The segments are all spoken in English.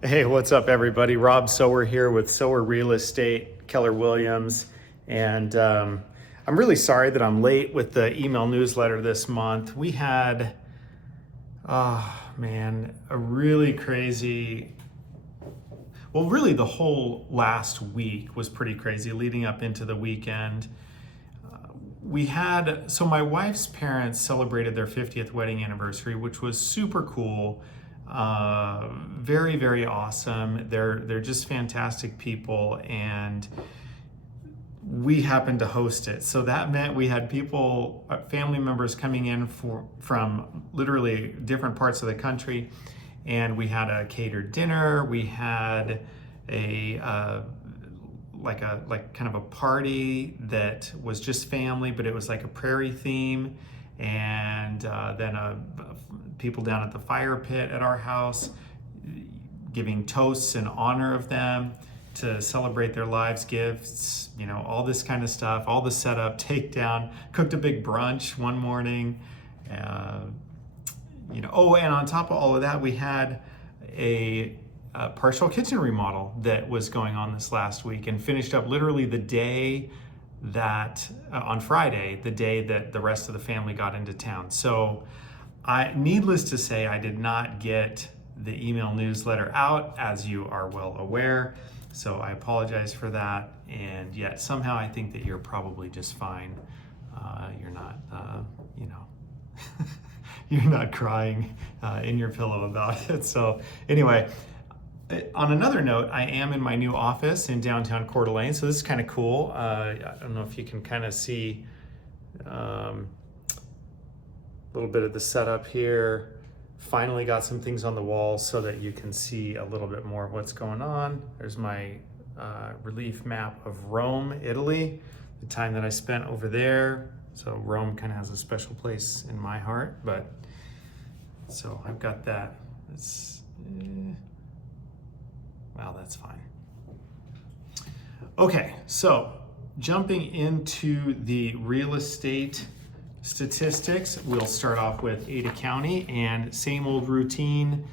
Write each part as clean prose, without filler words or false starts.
Hey, what's up, everybody? Rob Sower here with Sower Real Estate, Keller Williams. And I'm really sorry that I'm late with the email newsletter this month. We had, a really crazy, well, really the whole last week was pretty crazy leading up into the weekend. So my wife's parents celebrated their 50th wedding anniversary, which was super cool. Very, very awesome. They're just fantastic people, and we happened to host it. So that meant we had people, family members coming in from literally different parts of the country, and we had a catered dinner. We had a kind of a party that was just family, but it was like a prairie theme, and then people down at the fire pit at our house giving toasts in honor of them to celebrate their lives, gifts, all this kind of stuff, all the setup, takedown, cooked a big brunch one morning. Oh, and on top of all of that, we had a partial kitchen remodel that was going on this last week and finished up literally the day that, on Friday, the day that the rest of the family got into town. So needless to say, I did not get the email newsletter out, as you are well aware. So I apologize for that. And yet somehow I think that you're probably just fine. You're not, you're not crying in your pillow about it. So anyway, on another note, I am in my new office in downtown Coeur d'Alene, so this is kind of cool. I don't know if you can kind of see a little bit of the setup here. Finally got some things on the walls so that you can see a little bit more of what's going on. There's my relief map of Rome, Italy, the time that I spent over there. So Rome kind of has a special place in my heart, but so I've got that. Well, that's fine. Okay, so jumping into the real estate statistics, we'll start off with Ada County, and same old routine.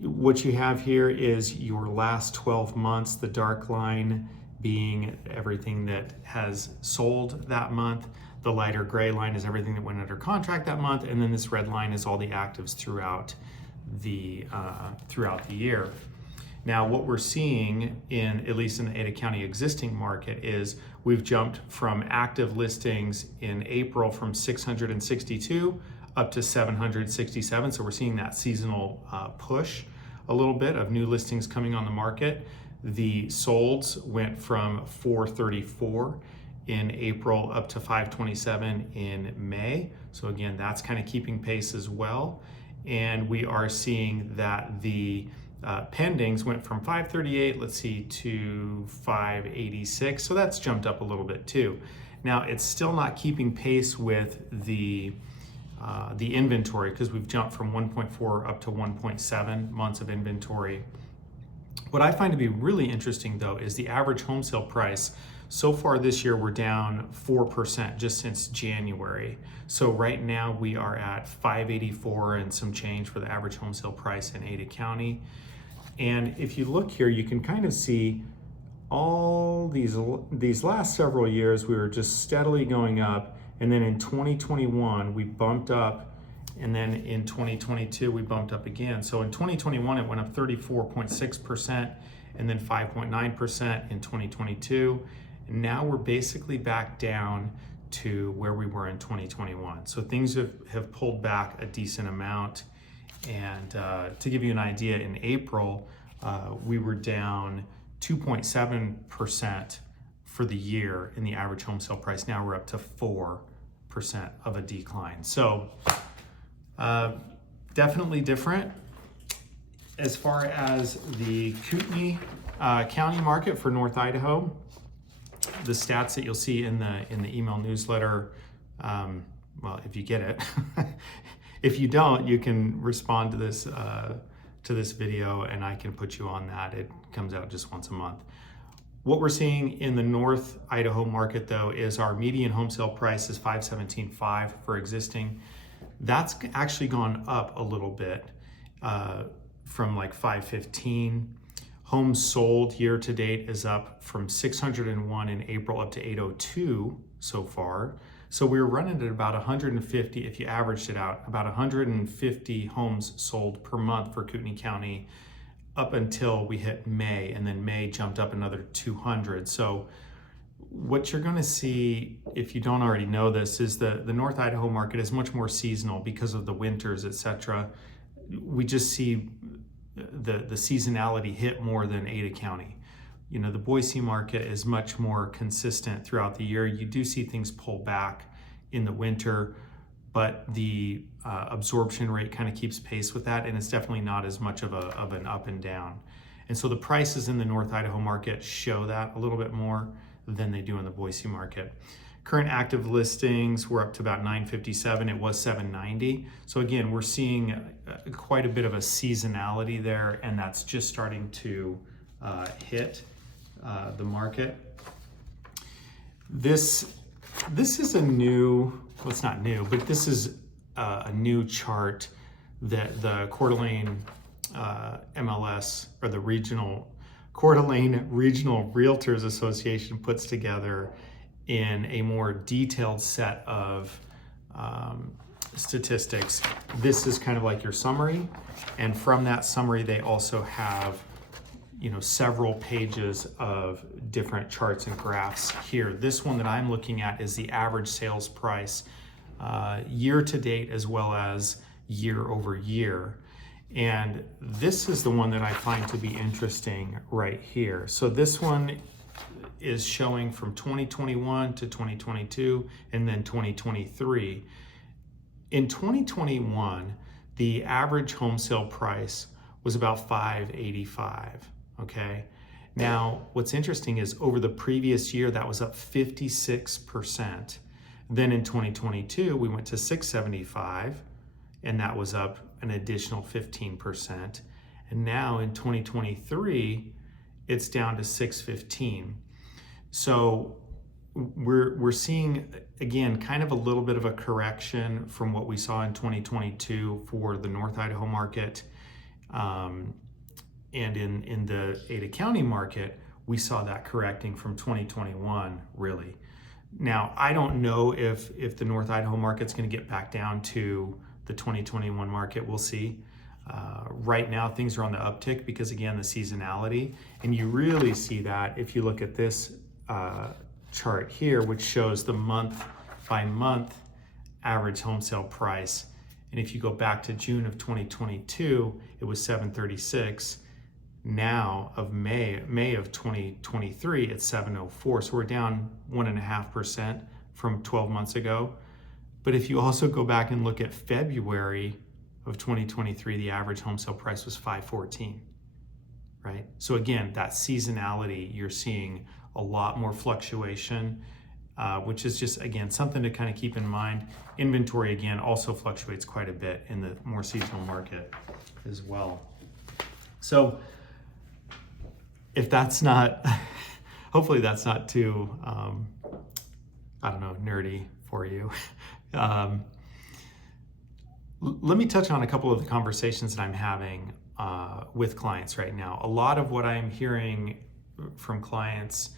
What you have here is your last 12 months, the dark line being everything that has sold that month. The lighter gray line is everything that went under contract that month, and then this red line is all the actives throughout the year. Now, what we're seeing at least in the Ada County existing market is we've jumped from active listings in April from 662 up to 767. So we're seeing that seasonal push a little bit of new listings coming on the market. The solds went from 434 in April up to 527 in May. So again, that's kind of keeping pace as well. And we are seeing that the pendings went from 538, to 586. So that's jumped up a little bit too. Now, it's still not keeping pace with the inventory, because we've jumped from 1.4 up to 1.7 months of inventory. What I find to be really interesting, though, is the average home sale price. So far this year, we're down 4% just since January. So right now we are at 584 and some change for the average home sale price in Ada County. And if you look here, you can kind of see all these last several years, we were just steadily going up. And then in 2021, we bumped up. And then in 2022, we bumped up again. So in 2021, it went up 34.6% and then 5.9% in 2022. And now we're basically back down to where we were in 2021. So things have pulled back a decent amount. And to give you an idea, in April, we were down 2.7% for the year in the average home sale price. Now we're up to 4% of a decline. So definitely different. As far as the Kootenai County market for North Idaho, the stats that you'll see in the email newsletter, well, if you get it. If you don't, you can respond to this video and I can put you on that. It comes out just once a month. What we're seeing in the North Idaho market, though, is our median home sale price is $517,500 for existing. That's actually gone up a little bit from like 515. Homes sold year to date is up from 601 in April up to 802 so far. So we're running at about 150, if you averaged it out, about 150 homes sold per month for Kootenai County up until we hit May, and then May jumped up another 200. So what you're going to see, if you don't already know this, is the North Idaho market is much more seasonal because of the winters, etc. We just see the seasonality hit more than Ada County. You know, the Boise market is much more consistent throughout the year. You do see things pull back in the winter, but the absorption rate kind of keeps pace with that, and it's definitely not as much of an up and down. And so the prices in the North Idaho market show that a little bit more than they do in the Boise market. Current active listings, we're up to about 957. It was 790. So again, we're seeing quite a bit of a seasonality there, and that's just starting to hit the market. This is a new, well, it's not new, but this is a new chart that the Coeur d'Alene MLS, or the Coeur d'Alene Regional Realtors Association, puts together in a more detailed set of statistics. This is kind of like your summary, and from that summary they also have, you know, several pages of different charts and graphs here. This one that I'm looking at is the average sales price year to date as well as year over year. And this is the one that I find to be interesting right here. So this one is showing from 2021 to 2022 and then 2023. In 2021, the average home sale price was about $585. Okay. Now, what's interesting is over the previous year, that was up 56%. Then in 2022, we went to $675, and that was up an additional 15%. And now in 2023, it's down to $615. So we're seeing, again, kind of a little bit of a correction from what we saw in 2022 for the North Idaho market. And in the Ada County market, we saw that correcting from 2021, really. Now, I don't know if the North Idaho market's going to get back down to the 2021 market. We'll see. Right now, things are on the uptick because, again, the seasonality. And you really see that if you look at this chart here, which shows the month by month average home sale price. And if you go back to June of 2022, it was $736. Now of May of 2023, it's 704. So we're down 1.5% from 12 months ago. But if you also go back and look at February of 2023, the average home sale price was 514, right? So again, that seasonality, you're seeing a lot more fluctuation, which is just, again, something to kind of keep in mind. Inventory, again, also fluctuates quite a bit in the more seasonal market as well. So if that's not, hopefully that's not too, I don't know, nerdy for you. Let me touch on a couple of the conversations that I'm having with clients right now. A lot of what I'm hearing from clients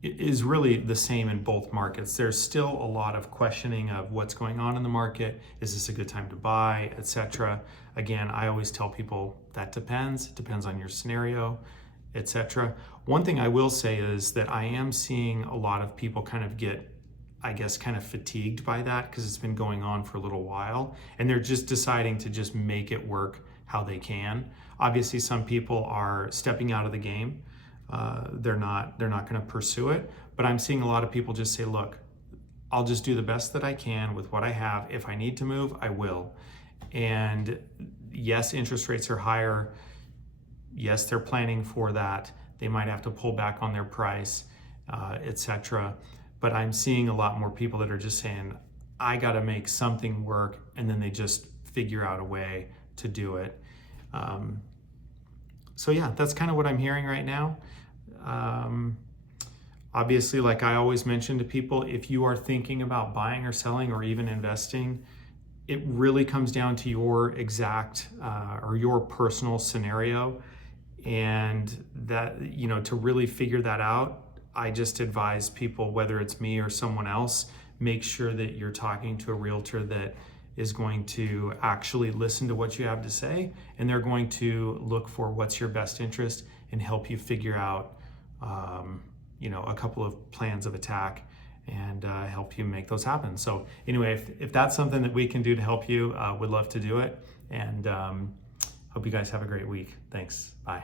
is really the same in both markets. There's still a lot of questioning of what's going on in the market. Is this a good time to buy, etc.? Again, I always tell people that depends. It depends on your scenario, etc. One thing I will say is that I am seeing a lot of people kind of get, I guess, kind of fatigued by that because it's been going on for a little while, and they're just deciding to just make it work how they can. Obviously, some people are stepping out of the game. They're not going to pursue it, but I'm seeing a lot of people just say, look, I'll just do the best that I can with what I have. If I need to move, I will. And yes, interest rates are higher. Yes, they're planning for that. They might have to pull back on their price, etc. But I'm seeing a lot more people that are just saying, I got to make something work, and then they just figure out a way to do it. So yeah, that's kind of what I'm hearing right now. Obviously, like I always mention to people, if you are thinking about buying or selling or even investing, it really comes down to your exact or your personal scenario, and that, to really figure that out, I just advise people, whether it's me or someone else, make sure that you're talking to a realtor that is going to actually listen to what you have to say, and they're going to look for what's your best interest and help you figure out a couple of plans of attack and help you make those happen. So anyway, if that's something that we can do to help you, would love to do it. And hope you guys have a great week. Thanks. Bye.